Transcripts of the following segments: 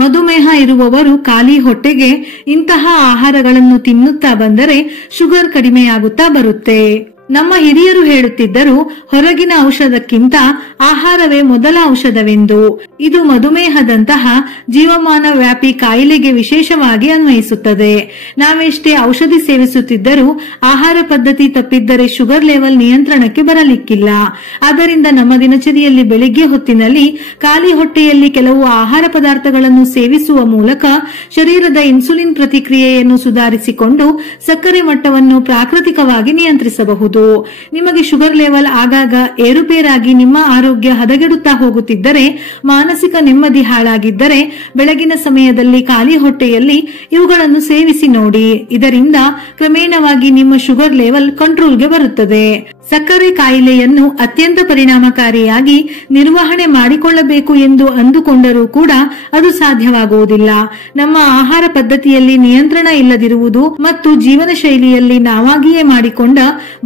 ಮಧುಮೇಹ ಇರುವವರು ಖಾಲಿ ಹೊಟ್ಟೆಗೆ ಇಂತಹ ಆಹಾರಗಳನ್ನು ತಿನ್ನುತ್ತಾ ಬಂದರೆ ಶುಗರ್ ಕಡಿಮೆಯಾಗುತ್ತಾ ಬರುತ್ತೆ. ನಮ್ಮ ಹಿರಿಯರು ಹೇಳುತ್ತಿದ್ದರು, ಹೊರಗಿನ ಔಷಧಕ್ಕಿಂತ ಆಹಾರವೇ ಮೊದಲ ಔಷಧವೆಂದು. ಇದು ಮಧುಮೇಹದಂತಹ ಜೀವಮಾನ ವ್ಯಾಪಿ ಕಾಯಿಲೆಗೆ ವಿಶೇಷವಾಗಿ ಅನ್ವಯಿಸುತ್ತದೆ. ನಾವೆಷ್ಟೇ ಔಷಧಿ ಸೇವಿಸುತ್ತಿದ್ದರೂ ಆಹಾರ ಪದ್ಧತಿ ತಪ್ಪಿದ್ದರೆ ಶುಗರ್ ಲೆವೆಲ್ ನಿಯಂತ್ರಣಕ್ಕೆ ಬರಲಿಕ್ಕಿಲ್ಲ. ಆದ್ದರಿಂದ ನಮ್ಮ ದಿನಚರಿಯಲ್ಲಿ ಬೆಳಿಗ್ಗೆ ಹೊತ್ತಿನಲ್ಲಿ ಖಾಲಿ ಹೊಟ್ಟೆಯಲ್ಲಿ ಕೆಲವು ಆಹಾರ ಪದಾರ್ಥಗಳನ್ನು ಸೇವಿಸುವ ಮೂಲಕ ಶರೀರದ ಇನ್ಸುಲಿನ್ ಪ್ರತಿಕ್ರಿಯೆಯನ್ನು ಸುಧಾರಿಸಿಕೊಂಡು ಸಕ್ಕರೆ ಮಟ್ಟವನ್ನು ಪ್ರಾಕೃತಿಕವಾಗಿ ನಿಯಂತ್ರಿಸಬಹುದು. ನಿಮಗೆ ಶುಗರ್ ಲೆವೆಲ್ ಆಗಾಗ ಏರುಪೇರಾಗಿ ನಿಮ್ಮ ಆರೋಗ್ಯ ಹದಗೆಡುತ್ತಾ ಹೋಗುತ್ತಿದ್ದರೆ, ಮಾನಸಿಕ ನೆಮ್ಮದಿ ಹಾಳಾಗಿದ್ದರೆ ಬೆಳಗಿನ ಸಮಯದಲ್ಲಿ ಖಾಲಿ ಹೊಟ್ಟೆಯಲ್ಲಿ ಇವುಗಳನ್ನು ಸೇವಿಸಿ ನೋಡಿ. ಇದರಿಂದ ಕ್ರಮೇಣವಾಗಿ ನಿಮ್ಮ ಶುಗರ್ ಲೆವೆಲ್ ಕಂಟ್ರೋಲ್ಗೆ ಬರುತ್ತದೆ. ಸಕ್ಕರೆ ಕಾಯಿಲೆಯನ್ನು ಅತ್ಯಂತ ಪರಿಣಾಮಕಾರಿಯಾಗಿ ನಿರ್ವಹಣೆ ಮಾಡಿಕೊಳ್ಳಬೇಕು ಎಂದು ಅಂದುಕೊಂಡರೂ ಕೂಡ ಅದು ಸಾಧ್ಯವಾಗುವುದಿಲ್ಲ. ನಮ್ಮ ಆಹಾರ ಪದ್ಧತಿಯಲ್ಲಿ ನಿಯಂತ್ರಣ ಇಲ್ಲದಿರುವುದು ಮತ್ತು ಜೀವನ ಶೈಲಿಯಲ್ಲಿ ನಾವಾಗಿಯೇ ಮಾಡಿಕೊಂಡ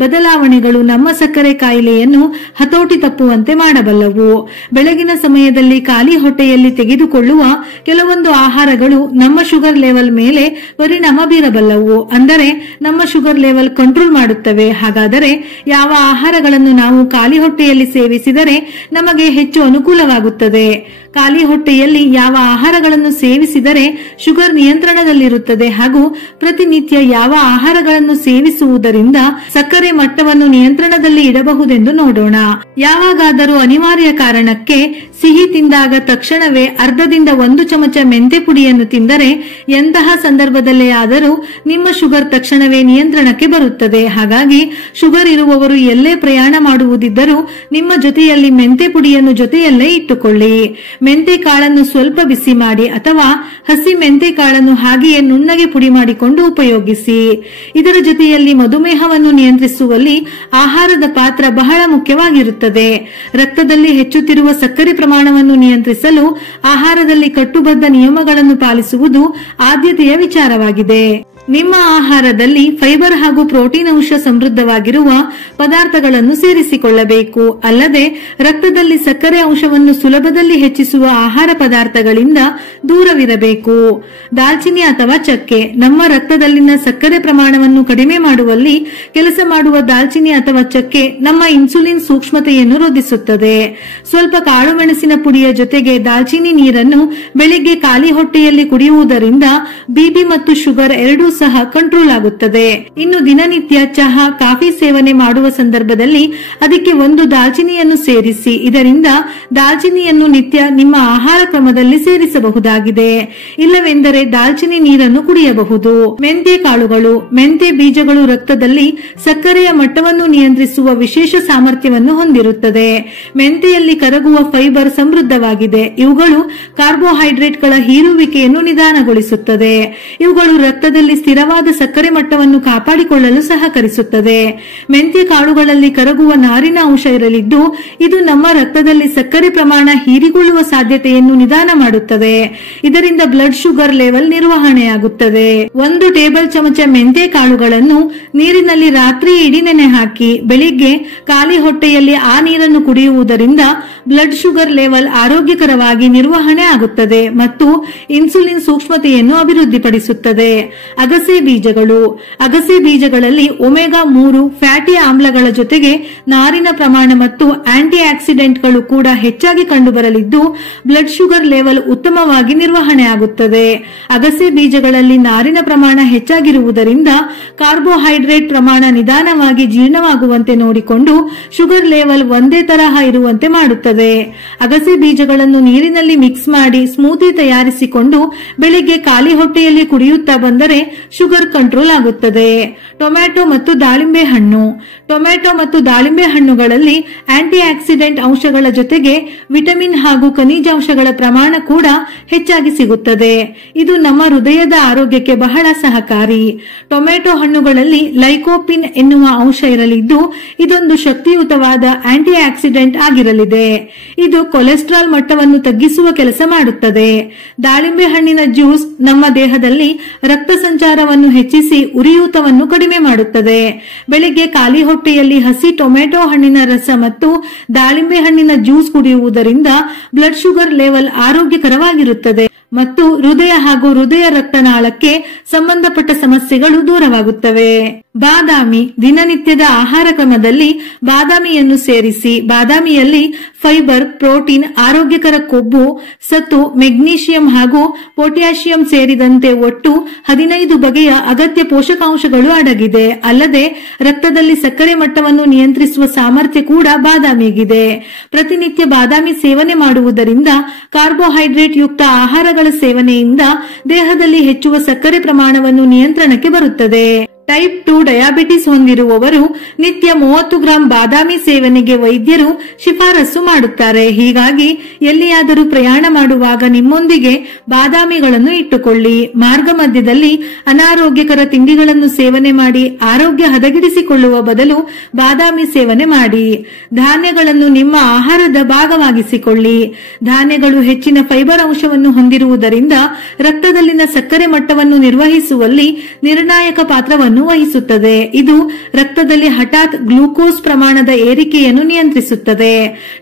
ಬದಲಾವಣೆಗಳು ನಮ್ಮ ಸಕ್ಕರೆ ಕಾಯಿಲೆಯನ್ನು ಹತೋಟಿ ತಪ್ಪುವಂತೆ ಮಾಡಬಲ್ಲವು. ಬೆಳಗಿನ ಸಮಯದಲ್ಲಿ ಖಾಲಿ ಹೊಟ್ಟೆಯಲ್ಲಿ ತೆಗೆದುಕೊಳ್ಳುವ ಕೆಲವೊಂದು ಆಹಾರಗಳು ನಮ್ಮ ಶುಗರ್ ಲೆವೆಲ್ ಮೇಲೆ ಪರಿಣಾಮ ಬೀರಬಲ್ಲವು. ಅಂದರೆ ನಮ್ಮ ಶುಗರ್ ಲೆವೆಲ್ ಕಂಟ್ರೋಲ್ ಮಾಡುತ್ತವೆ. ಹಾಗಾದರೆ ಯಾವ ಆಹಾರಗಳನ್ನು ನಾವು ಖಾಲಿ ಹೊಟ್ಟೆಯಲ್ಲಿ ಸೇವಿಸಿದರೆ ನಮಗೆ ಹೆಚ್ಚು ಅನುಕೂಲವಾಗುತ್ತದೆ? ಖಾಲಿ ಹೊಟ್ಟೆಯಲ್ಲಿ ಯಾವ ಆಹಾರಗಳನ್ನು ಸೇವಿಸಿದರೆ ಶುಗರ್ ನಿಯಂತ್ರಣದಲ್ಲಿರುತ್ತದೆ ಹಾಗೂ ಪ್ರತಿನಿತ್ಯ ಯಾವ ಆಹಾರಗಳನ್ನು ಸೇವಿಸುವುದರಿಂದ ಸಕ್ಕರೆ ಮಟ್ಟವನ್ನು ನಿಯಂತ್ರಣದಲ್ಲಿ ಇಡಬಹುದೆಂದು ನೋಡೋಣ. ಯಾವಾಗಾದರೂ ಅನಿವಾರ್ಯ ಕಾರಣಕ್ಕೆ ಸಿಹಿ ತಿಂದಾಗ ತಕ್ಷಣವೇ ಅರ್ಧದಿಂದ 1 ಚಮಚ ಮೆಂತೆ ಪುಡಿಯನ್ನು ತಿಂದರೆ ಎಂತಹ ಸಂದರ್ಭದಲ್ಲೇ ಆದರೂ ನಿಮ್ಮ ಶುಗರ್ ತಕ್ಷಣವೇ ನಿಯಂತ್ರಣಕ್ಕೆ ಬರುತ್ತದೆ. ಹಾಗಾಗಿ ಶುಗರ್ ಇರುವವರು ಎಲ್ಲೇ ಪ್ರಯಾಣ ಮಾಡುವುದಿದ್ದರೂ ನಿಮ್ಮ ಜೊತೆಯಲ್ಲಿ ಮೆಂತೆ ಪುಡಿಯನ್ನು ಜೊತೆಯಲ್ಲೇ ಇಟ್ಟುಕೊಳ್ಳಿ. ಮೆಂತೆ ಕಾಳನ್ನು ಸ್ವಲ್ಪ ಬಿಸಿ ಮಾಡಿ ಅಥವಾ ಹಸಿ ಮೆಂತೆ ಕಾಳನ್ನು ಹಾಗೆಯೇ ನುಣ್ಣಗೆ ಪುಡಿ ಮಾಡಿಕೊಂಡು ಉಪಯೋಗಿಸಿ. ಇದರ ಜೊತೆಯಲ್ಲಿ ಮಧುಮೇಹವನ್ನು ನಿಯಂತ್ರಿಸುವಲ್ಲಿ ಆಹಾರದ ಪಾತ್ರ ಬಹಳ ಮುಖ್ಯವಾಗಿರುತ್ತದೆ. ರಕ್ತದಲ್ಲಿ ಹೆಚ್ಚುತ್ತಿರುವ ಸಕ್ಕರೆ ಪ್ರಮಾಣವನ್ನು ನಿಯಂತ್ರಿಸಲು ಆಹಾರದಲ್ಲಿ ಕಟ್ಟುಬದ್ಧ ನಿಯಮಗಳನ್ನು ಪಾಲಿಸುವುದು ಆದ್ಯತೆಯ ವಿಚಾರವಾಗಿದೆ. ನಿಮ್ಮ ಆಹಾರದಲ್ಲಿ ಫೈಬರ್ ಹಾಗೂ ಪ್ರೋಟೀನ್ ಅಂಶ ಸಮೃದ್ಧವಾಗಿರುವ ಪದಾರ್ಥಗಳನ್ನು ಸೇರಿಸಿಕೊಳ್ಳಬೇಕು. ಅಲ್ಲದೆ ರಕ್ತದಲ್ಲಿ ಸಕ್ಕರೆ ಅಂಶವನ್ನು ಸುಲಭದಲ್ಲಿ ಹೆಚ್ಚಿಸುವ ಆಹಾರ ಪದಾರ್ಥಗಳಿಂದ ದೂರವಿರಬೇಕು. ದಾಲ್ಚಿನ್ನಿ ಅಥವಾ ಚಕ್ಕೆ ನಮ್ಮ ರಕ್ತದಲ್ಲಿನ ಸಕ್ಕರೆ ಪ್ರಮಾಣವನ್ನು ಕಡಿಮೆ ಮಾಡುವಲ್ಲಿ ಕೆಲಸ ಮಾಡುವ ದಾಲ್ಚಿನ್ನಿ ಅಥವಾ ಚಕ್ಕೆ ನಮ್ಮ ಇನ್ಸುಲಿನ್ ಸೂಕ್ಷ್ಮತೆಯನ್ನು ವೃದ್ಧಿಸುತ್ತದೆ. ಸ್ವಲ್ಪ ಕಾಳು ಮೆಣಸಿನ ಪುಡಿಯ ಜೊತೆಗೆ ದಾಲ್ಚಿನ್ನಿ ನೀರನ್ನು ಬೆಳಿಗ್ಗೆ ಖಾಲಿ ಹೊಟ್ಟೆಯಲ್ಲಿ ಕುಡಿಯುವುದರಿಂದ ಬಿಪಿ ಮತ್ತು ಶುಗರ್ ಎರಡೂ ಸಹ ಕಂಟ್ರೋಲ್ ಆಗುತ್ತದೆ. ಇನ್ನು ದಿನನಿತ್ಯ ಚಹಾ, ಕಾಫಿ ಸೇವನೆ ಮಾಡುವ ಸಂದರ್ಭದಲ್ಲಿ ಅದಕ್ಕೆ 1 ದಾಲ್ಚಿನ್ನಿಯನ್ನು ಸೇರಿಸಿ. ಇದರಿಂದ ದಾಲ್ಚಿನ್ನಿಯನ್ನು ನಿತ್ಯ ನಿಮ್ಮ ಆಹಾರ ಕ್ರಮದಲ್ಲಿ ಸೇರಿಸಬಹುದಾಗಿದೆ. ಇಲ್ಲವೆಂದರೆ ದಾಲ್ಚಿನ್ನಿ ನೀರನ್ನು ಕುಡಿಯಬಹುದು. ಮೆಂತೆ ಕಾಳುಗಳು, ಮೆಂತೆ ಬೀಜಗಳು ರಕ್ತದಲ್ಲಿ ಸಕ್ಕರೆಯ ಮಟ್ಟವನ್ನು ನಿಯಂತ್ರಿಸುವ ವಿಶೇಷ ಸಾಮರ್ಥ್ಯವನ್ನು ಹೊಂದಿರುತ್ತದೆ. ಮೆಂತೆಯಲ್ಲಿ ಕರಗುವ ಫೈಬರ್ ಸಮೃದ್ಧವಾಗಿದೆ. ಇವುಗಳು ಕಾರ್ಬೋಹೈಡ್ರೇಟ್ಗಳ ಹೀರುವಿಕೆಯನ್ನು ನಿಧಾನಗೊಳಿಸುತ್ತದೆ. ಇವುಗಳು ರಕ್ತದಲ್ಲಿ ಸ್ಥಿರವಾದ ಸಕ್ಕರೆ ಮಟ್ಟವನ್ನು ಕಾಪಾಡಿಕೊಳ್ಳಲು ಸಹಕರಿಸುತ್ತದೆ. ಮೆಂತ್ಯ ಕಾಳುಗಳಲ್ಲಿ ಕರಗುವ ನಾರಿನ ಅಂಶ ಇರಲಿದ್ದು ಇದು ನಮ್ಮ ರಕ್ತದಲ್ಲಿ ಸಕ್ಕರೆ ಪ್ರಮಾಣ ಹೀರಿಕೊಳ್ಳುವ ಸಾಧ್ಯತೆಯನ್ನು ನಿಧಾನ ಮಾಡುತ್ತದೆ. ಇದರಿಂದ ಬ್ಲಡ್ ಶುಗರ್ ಲೆವೆಲ್ ನಿರ್ವಹಣೆಯಾಗುತ್ತದೆ. 1 ಟೇಬಲ್ ಚಮಚ ಮೆಂತ್ಯ ಕಾಳುಗಳನ್ನು ನೀರಿನಲ್ಲಿ ರಾತ್ರಿ ಇಡೀ ನೆನೆ ಹಾಕಿ ಬೆಳಿಗ್ಗೆ ಖಾಲಿ ಹೊಟ್ಟೆಯಲ್ಲಿ ಆ ನೀರನ್ನು ಕುಡಿಯುವುದರಿಂದ ಬ್ಲಡ್ ಶುಗರ್ ಲೆವೆಲ್ ಆರೋಗ್ಯಕರವಾಗಿ ನಿರ್ವಹಣೆ ಆಗುತ್ತದೆ ಮತ್ತು ಇನ್ಸುಲಿನ್ ಸೂಕ್ಷ್ಮತೆಯನ್ನು ಅಭಿವೃದ್ಧಿಪಡಿಸುತ್ತದೆ. ಅಗಸೆ ಬೀಜಗಳು, ಅಗಸೆ ಬೀಜಗಳಲ್ಲಿ ಒಮೆಗಾ 3 ಫ್ಯಾಟಿ ಆಮ್ಲಗಳ ಜೊತೆಗೆ ನಾರಿನ ಪ್ರಮಾಣ ಮತ್ತು ಆಂಟಿ ಆಕ್ಸಿಡೆಂಟ್ಗಳು ಕೂಡ ಹೆಚ್ಚಾಗಿ ಕಂಡುಬರಲಿದ್ದು ಬ್ಲಡ್ ಶುಗರ್ ಲೆವೆಲ್ ಉತ್ತಮವಾಗಿ ನಿರ್ವಹಣೆ ಆಗುತ್ತದೆ. ಅಗಸೆ ಬೀಜಗಳಲ್ಲಿ ನಾರಿನ ಪ್ರಮಾಣ ಹೆಚ್ಚಾಗಿರುವುದರಿಂದ ಕಾರ್ಬೋಹೈಡ್ರೇಟ್ ಪ್ರಮಾಣ ನಿಧಾನವಾಗಿ ಜೀರ್ಣವಾಗುವಂತೆ ನೋಡಿಕೊಂಡು ಶುಗರ್ ಲೆವೆಲ್ ಒಂದೇ ತರಹ ಇರುವಂತೆ ಮಾಡುತ್ತದೆ. ಅಗಸೆ ಬೀಜಗಳನ್ನು ನೀರಿನಲ್ಲಿ ಮಿಕ್ಸ್ ಮಾಡಿ ಸ್ಮೂತಿ ತಯಾರಿಸಿಕೊಂಡು ಬೆಳಿಗ್ಗೆ ಖಾಲಿ ಹೊಟ್ಟೆಯಲ್ಲಿ ಕುಡಿಯುತ್ತಾ ಬಂದರೆ ಶುಗರ್ ಕಂಟ್ರೋಲ್ ಆಗುತ್ತದೆ. ಟೊಮ್ಯಾಟೊ ಮತ್ತು ದಾಳಿಂಬೆ ಹಣ್ಣು, ಟೊಮ್ಯಾಟೊ ಮತ್ತು ದಾಳಿಂಬೆ ಹಣ್ಣುಗಳಲ್ಲಿ ಆಂಟಿ ಆಕ್ಸಿಡೆಂಟ್ ಅಂಶಗಳ ಜೊತೆಗೆ ವಿಟಮಿನ್ ಹಾಗೂ ಖನಿಜಾಂಶಗಳ ಪ್ರಮಾಣ ಕೂಡ ಹೆಚ್ಚಾಗಿ ಸಿಗುತ್ತದೆ. ಇದು ನಮ್ಮ ಹೃದಯದ ಆರೋಗ್ಯಕ್ಕೆ ಬಹಳ ಸಹಕಾರಿ. ಟೊಮ್ಯಾಟೊ ಹಣ್ಣುಗಳಲ್ಲಿ ಲೈಕೋಪಿನ್ ಎನ್ನುವ ಅಂಶ ಇರಲಿದ್ದು ಇದೊಂದು ಶಕ್ತಿಯುತವಾದ ಆಂಟಿ ಆಕ್ಸಿಡೆಂಟ್ ಆಗಿರಲಿದೆ. ಇದು ಕೊಲೆಸ್ಟ್ರಾಲ್ ಮಟ್ಟವನ್ನು ತಗ್ಗಿಸುವ ಕೆಲಸ ಮಾಡುತ್ತದೆ. ದಾಳಿಂಬೆ ಹಣ್ಣಿನ ಜ್ಯೂಸ್ ನಮ್ಮ ದೇಹದಲ್ಲಿ ರಕ್ತ ಸಂಚಾರವನ್ನು ಹೆಚ್ಚಿಸಿ ಉರಿಯೂತವನ್ನು ಕಡಿಮೆ ಮಾಡುತ್ತದೆ. ಬೆಳಿಗ್ಗೆ ಖಾಲಿ ಹೊಟ್ಟೆಯಲ್ಲಿ ಹಸಿ ಟೊಮೆಟೊ ಹಣ್ಣಿನ ರಸ ಮತ್ತು ದಾಳಿಂಬೆ ಹಣ್ಣಿನ ಜ್ಯೂಸ್ ಕುಡಿಯುವುದರಿಂದ ಬ್ಲಡ್ ಶುಗರ್ ಲೆವೆಲ್ ಆರೋಗ್ಯಕರವಾಗಿರುತ್ತದೆ. ಮತ್ತು ಹೃದಯ ಹಾಗೂ ಹೃದಯ ರಕ್ತನಾಳಕ್ಕೆ ಸಂಬಂಧಪಟ್ಟ ಸಮಸ್ಯೆಗಳು ದೂರವಾಗುತ್ತವೆ. ಬಾದಾಮಿ ದಿನನಿತ್ಯದ ಆಹಾರ ಕ್ರಮದಲ್ಲಿ ಬಾದಾಮಿಯನ್ನು ಸೇರಿಸಿ. ಬಾದಾಮಿಯಲ್ಲಿ ಫೈಬರ್, ಪ್ರೋಟೀನ್, ಆರೋಗ್ಯಕರ ಕೊಬ್ಬು, ಸತು, ಮೆಗ್ನೀಷಿಯಂ ಹಾಗೂ ಪೊಟ್ಯಾಷಿಯಂ ಸೇರಿದಂತೆ ಒಟ್ಟು 15 ಬಗೆಯ ಅಗತ್ಯ ಪೋಷಕಾಂಶಗಳು ಅಡಗಿದೆ. ಅಲ್ಲದೆ ರಕ್ತದಲ್ಲಿ ಸಕ್ಕರೆ ಮಟ್ಟವನ್ನು ನಿಯಂತ್ರಿಸುವ ಸಾಮರ್ಥ್ಯ ಕೂಡ ಬಾದಾಮಿಗಿದೆ. ಪ್ರತಿನಿತ್ಯ ಬಾದಾಮಿ ಸೇವನೆ ಮಾಡುವುದರಿಂದ ಕಾರ್ಬೋಹೈಡ್ರೇಟ್ ಯುಕ್ತ ಆಹಾರಗಳ ಸೇವನೆಯಿಂದ ದೇಹದಲ್ಲಿ ಹೆಚ್ಚುವ ಸಕ್ಕರೆ ಪ್ರಮಾಣವನ್ನು ನಿಯಂತ್ರಣಕ್ಕೆ ಬರುತ್ತದೆ. ಟೈಪ್ 2 ಡಯಾಬಿಟಿಸ್ ಹೊಂದಿರುವವರು ನಿತ್ಯ 30 ಗ್ರಾಂ ಬಾದಾಮಿ ಸೇವನೆಗೆ ವೈದ್ಯರು ಶಿಫಾರಸು ಮಾಡುತ್ತಾರೆ. ಹೀಗಾಗಿ ಎಲ್ಲಿಯಾದರೂ ಪ್ರಯಾಣ ಮಾಡುವಾಗ ನಿಮ್ಮೊಂದಿಗೆ ಬಾದಾಮಿಗಳನ್ನು ಇಟ್ಟುಕೊಳ್ಳಿ. ಮಾರ್ಗ ಮಧ್ಯದಲ್ಲಿ ಅನಾರೋಗ್ಯಕರ ತಿಂಡಿಗಳನ್ನು ಸೇವನೆ ಮಾಡಿ ಆರೋಗ್ಯ ಹದಗೆಡಿಸಿಕೊಳ್ಳುವ ಬದಲು ಬಾದಾಮಿ ಸೇವನೆ ಮಾಡಿ. ಧಾನ್ಯಗಳನ್ನು ನಿಮ್ಮ ಆಹಾರದ ಭಾಗವಾಗಿಸಿಕೊಳ್ಳಿ. ಧಾನ್ಯಗಳು ಹೆಚ್ಚಿನ ಫೈಬರ್ ಅಂಶವನ್ನು ಹೊಂದಿರುವುದರಿಂದ ರಕ್ತದಲ್ಲಿನ ಸಕ್ಕರೆ ಮಟ್ಟವನ್ನು ನಿರ್ವಹಿಸುವಲ್ಲಿ ನಿರ್ಣಾಯಕ ಪಾತ್ರವನ್ನು ವಹಿಸುತ್ತದೆ. ಇದು ರಕ್ತದಲ್ಲಿ ಹಠಾತ್ ಗ್ಲೂಕೋಸ್ ಪ್ರಮಾಣದ ಏರಿಕೆಯನ್ನು ನಿಯಂತ್ರಿಸುತ್ತದೆ.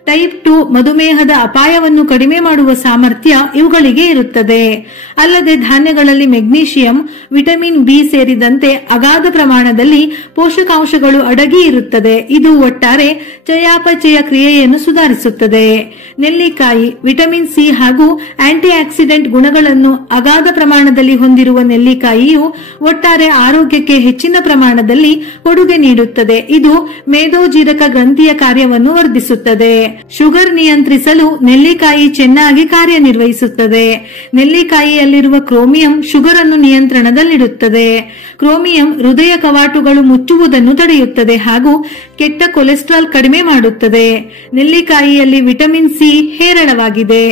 ಟೈಪ್ 2 ಮಧುಮೇಹದ ಅಪಾಯವನ್ನು ಕಡಿಮೆ ಮಾಡುವ ಸಾಮರ್ಥ್ಯ ಇವುಗಳಿಗೆ ಇರುತ್ತದೆ. ಅಲ್ಲದೆ ಧಾನ್ಯಗಳಲ್ಲಿ ಮೆಗ್ನೀಷಿಯಂ, ವಿಟಮಿನ್ ಬಿ ಸೇರಿದಂತೆ ಅಗಾಧ ಪ್ರಮಾಣದಲ್ಲಿ ಪೋಷಕಾಂಶಗಳು ಅಡಗಿ ಇರುತ್ತದೆ. ಇದು ಒಟ್ಟಾರೆ ಚಯಾಪಚಯ ಕ್ರಿಯೆಯನ್ನು ಸುಧಾರಿಸುತ್ತದೆ. ನೆಲ್ಲಿಕಾಯಿ ವಿಟಮಿನ್ ಸಿ ಹಾಗೂ ಆಂಟಿ ಆಕ್ಸಿಡೆಂಟ್ ಗುಣಗಳನ್ನು ಅಗಾಧ ಪ್ರಮಾಣದಲ್ಲಿ ಹೊಂದಿರುವ ನೆಲ್ಲಿಕಾಯಿಯು ಒಟ್ಟಾರೆ ಆರೋಗ್ಯಕ್ಕೆ ಹೆಚ್ಚಿನ ಪ್ರಮಾಣದಲ್ಲಿ ಕೊಡುಗೆ ನೀಡುತ್ತದೆ. ಇದು ಮೇದೋಜೀರಕ ಗ್ರಂಥಿಯ ಕಾರ್ಯವನ್ನು ವರ್ಧಿಸುತ್ತದೆ. ಶುಗರ್ ನಿಯಂತ್ರಿಸಲು ನೆಲ್ಲಿಕಾಯಿ ಚೆನ್ನಾಗಿ ಕಾರ್ಯನಿರ್ವಹಿಸುತ್ತದೆ. ನೆಲ್ಲಿಕಾಯಿಯಲ್ಲಿರುವ ಕ್ರೋಮಿಯಂ ಶುಗರ್ ಅನ್ನು ನಿಯಂತ್ರಣದಲ್ಲಿಡುತ್ತದೆ. ಕ್ರೋಮಿಯಂ ಹೃದಯ ಕವಾಟುಗಳು ಮುಚ್ಚುವುದನ್ನು ತಡೆಯುತ್ತದೆ ಹಾಗೂ ಕೆಟ್ಟ ಕೊಲೆಸ್ಟ್ರಾಲ್ ಕಡಿಮೆ ಮಾಡುತ್ತದೆ. ನೆಲ್ಲಿಕಾಯಿಯಲ್ಲಿ ವಿಟಮಿನ್ ಸಿ ಹೇರಳವಾಗಿದೆ.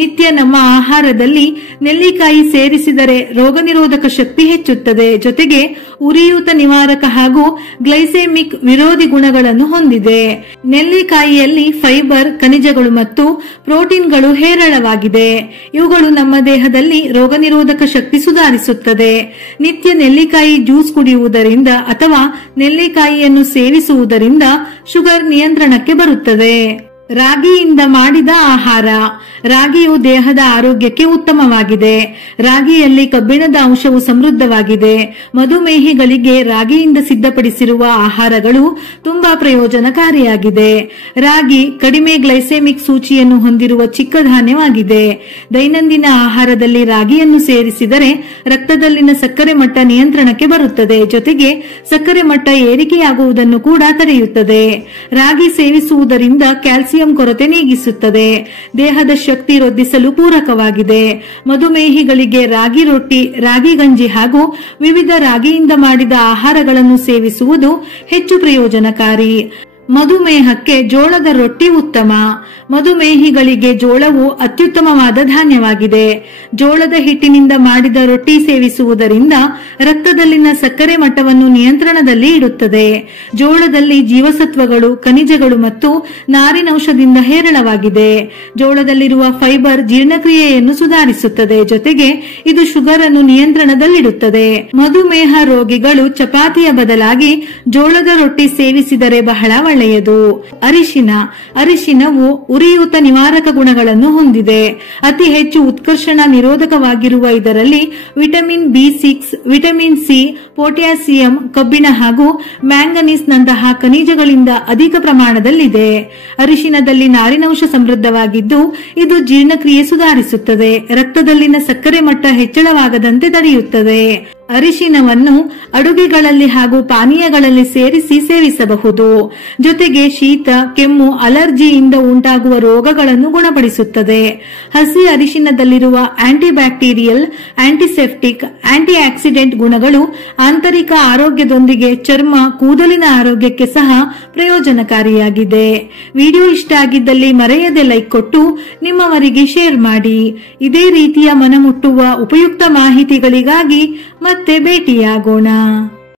ನಿತ್ಯ ನಮ್ಮ ಆಹಾರದಲ್ಲಿ ನೆಲ್ಲಿಕಾಯಿ ಸೇರಿಸಿದರೆ ರೋಗನಿರೋಧಕ ಶಕ್ತಿ ಹೆಚ್ಚುತ್ತದೆ. ಜೊತೆಗೆ ಉರಿಯೂತ ನಿವಾರಕ ಹಾಗೂ ಗ್ಲೈಸೆಮಿಕ್ ವಿರೋಧಿ ಗುಣಗಳನ್ನು ಹೊಂದಿದೆ. ನೆಲ್ಲಿಕಾಯಿಯಲ್ಲಿ ಫೈಬರ್, ಖನಿಜಗಳು ಮತ್ತು ಪ್ರೋಟೀನ್ಗಳು ಹೇರಳವಾಗಿದೆ. ಇವುಗಳು ನಮ್ಮ ದೇಹದಲ್ಲಿ ರೋಗನಿರೋಧಕ ಶಕ್ತಿ ಸುಧಾರಿಸುತ್ತದೆ. ನಿತ್ಯ ನೆಲ್ಲಿಕಾಯಿ ಜ್ಯೂಸ್ ಕುಡಿಯುವುದರಿಂದ ಅಥವಾ ನೆಲ್ಲಿಕಾಯಿಯನ್ನು ಸೇವಿಸುವುದರಿಂದ ಶುಗರ್ ನಿಯಂತ್ರಣಕ್ಕೆ ಬರುತ್ತದೆ. ರಾಗಿಯಿಂದ ಮಾಡಿದ ಆಹಾರ. ರಾಗಿಯು ದೇಹದ ಆರೋಗ್ಯಕ್ಕೆ ಉತ್ತಮವಾಗಿದೆ. ರಾಗಿಯಲ್ಲಿ ಕಬ್ಬಿಣದ ಅಂಶವು ಸಮೃದ್ಧವಾಗಿದೆ. ಮಧುಮೇಹಿಗಳಿಗೆ ರಾಗಿಯಿಂದ ಸಿದ್ಧಪಡಿಸಿರುವ ಆಹಾರಗಳು ತುಂಬಾ ಪ್ರಯೋಜನಕಾರಿಯಾಗಿದೆ. ರಾಗಿ ಕಡಿಮೆ ಗ್ಲೈಸೆಮಿಕ್ ಸೂಚಿಯನ್ನು ಹೊಂದಿರುವ ಚಿಕ್ಕ ಧಾನ್ಯವಾಗಿದೆ. ದೈನಂದಿನ ಆಹಾರದಲ್ಲಿ ರಾಗಿಯನ್ನು ಸೇರಿಸಿದರೆ ರಕ್ತದಲ್ಲಿನ ಸಕ್ಕರೆ ಮಟ್ಟ ನಿಯಂತ್ರಣಕ್ಕೆ ಬರುತ್ತದೆ. ಜೊತೆಗೆ ಸಕ್ಕರೆ ಮಟ್ಟ ಏರಿಕೆಯಾಗುವುದನ್ನು ಕೂಡ ತಡೆಯುತ್ತದೆ. ರಾಗಿ ಸೇವಿಸುವುದರಿಂದ ಕ್ಯಾಲ್ಸಿಯಂ ಕೊರತೆ ನೀಗಿಸುತ್ತದೆ. ದೇಹದ ಶಕ್ತಿ ವೃದ್ಧಿಸಲು ಪೂರಕವಾಗಿದೆ. ಮಧುಮೇಹಿಗಳಿಗೆ ರಾಗಿ ರೊಟ್ಟಿ, ರಾಗಿ ಗಂಜಿ ಹಾಗೂ ವಿವಿಧ ರಾಗಿಯಿಂದ ಮಾಡಿದ ಆಹಾರಗಳನ್ನು ಸೇವಿಸುವುದು ಹೆಚ್ಚು ಪ್ರಯೋಜನಕಾರಿ. ಮಧುಮೇಹಕ್ಕೆ ಜೋಳದ ರೊಟ್ಟಿ ಉತ್ತಮ. ಮಧುಮೇಹಿಗಳಿಗೆ ಜೋಳವು ಅತ್ಯುತ್ತಮವಾದ ಧಾನ್ಯವಾಗಿದೆ. ಜೋಳದ ಹಿಟ್ಟಿನಿಂದ ಮಾಡಿದ ರೊಟ್ಟಿ ಸೇವಿಸುವುದರಿಂದ ರಕ್ತದಲ್ಲಿನ ಸಕ್ಕರೆ ಮಟ್ಟವನ್ನು ನಿಯಂತ್ರಣದಲ್ಲಿ ಇಡುತ್ತದೆ. ಜೋಳದಲ್ಲಿ ಜೀವಸತ್ವಗಳು, ಖನಿಜಗಳು ಮತ್ತು ನಾರಿನಂಶದಿಂದ ಹೇರಳವಾಗಿದೆ. ಜೋಳದಲ್ಲಿರುವ ಫೈಬರ್ ಜೀರ್ಣಕ್ರಿಯೆಯನ್ನು ಸುಧಾರಿಸುತ್ತದೆ. ಜೊತೆಗೆ ಇದು ಶುಗರ್ ಅನ್ನು ನಿಯಂತ್ರಣದಲ್ಲಿಡುತ್ತದೆ. ಮಧುಮೇಹ ರೋಗಿಗಳು ಚಪಾತಿಯ ಬದಲಾಗಿ ಜೋಳದ ರೊಟ್ಟಿ ಸೇವಿಸಿದರೆ ಬಹಳ ಒಳ್ಳೆಯದು. ಅರಿಶಿನ. ಅರಿಶಿನವು ಉರಿಯೂತ ನಿವಾರಕ ಗುಣಗಳನ್ನು ಹೊಂದಿದೆ. ಅತಿ ಹೆಚ್ಚು ಉತ್ಕರ್ಷಣ ನಿರೋಧಕವಾಗಿರುವ ಇದರಲ್ಲಿ ವಿಟಮಿನ್ ಬಿ6, ವಿಟಮಿನ್ ಸಿ, ಪೊಟ್ಯಾಸಿಯಂ, ಕಬ್ಬಿಣ ಹಾಗೂ ಮ್ಯಾಂಗನೀಸ್ ನಂತಹ ಖನಿಜಗಳಿಂದ ಅಧಿಕ ಪ್ರಮಾಣದಲ್ಲಿದೆ. ಅರಿಶಿನದಲ್ಲಿ ನಾರಿನಂಶ ಸಮೃದ್ಧವಾಗಿದ್ದು ಇದು ಜೀರ್ಣಕ್ರಿಯೆ ಸುಧಾರಿಸುತ್ತದೆ. ರಕ್ತದಲ್ಲಿನ ಸಕ್ಕರೆ ಮಟ್ಟ ಹೆಚ್ಚಳವಾಗದಂತೆ ತಡೆಯುತ್ತದೆ. ಅರಿಶಿನವನ್ನು ಅಡುಗೆಗಳಲ್ಲಿ ಹಾಗೂ ಪಾನೀಯಗಳಲ್ಲಿ ಸೇರಿಸಿ ಸೇವಿಸಬಹುದು. ಜೊತೆಗೆ ಶೀತ, ಕೆಮ್ಮು, ಅಲರ್ಜಿಯಿಂದ ಉಂಟಾಗುವ ರೋಗಗಳನ್ನು ಗುಣಪಡಿಸುತ್ತದೆ. ಹಸಿ ಅರಿಶಿನದಲ್ಲಿರುವ ಆಂಟಿಬ್ಯಾಕ್ಟೀರಿಯಲ್, ಆಂಟಿಸೆಪ್ಟಿಕ್, ಆಂಟಿ ಆಕ್ಸಿಡೆಂಟ್ ಗುಣಗಳು ಆಂತರಿಕ ಆರೋಗ್ಯದೊಂದಿಗೆ ಚರ್ಮ, ಕೂದಲಿನ ಆರೋಗ್ಯಕ್ಕೆ ಸಹ ಪ್ರಯೋಜನಕಾರಿಯಾಗಿದೆ. ವಿಡಿಯೋ ಇಷ್ಟ ಆಗಿದ್ದಲ್ಲಿ ಮರೆಯದೆ ಲೈಕ್ ಕೊಟ್ಟು ನಿಮ್ಮವರಿಗೆ ಶೇರ್ ಮಾಡಿ. ಇದೇ ರೀತಿಯ ಮನಮುಟ್ಟುವ ಉಪಯುಕ್ತ ಮಾಹಿತಿಗಳಿಗಾಗಿ ಮತ್ತೆ ಭೇಟಿಯಾಗೋಣ.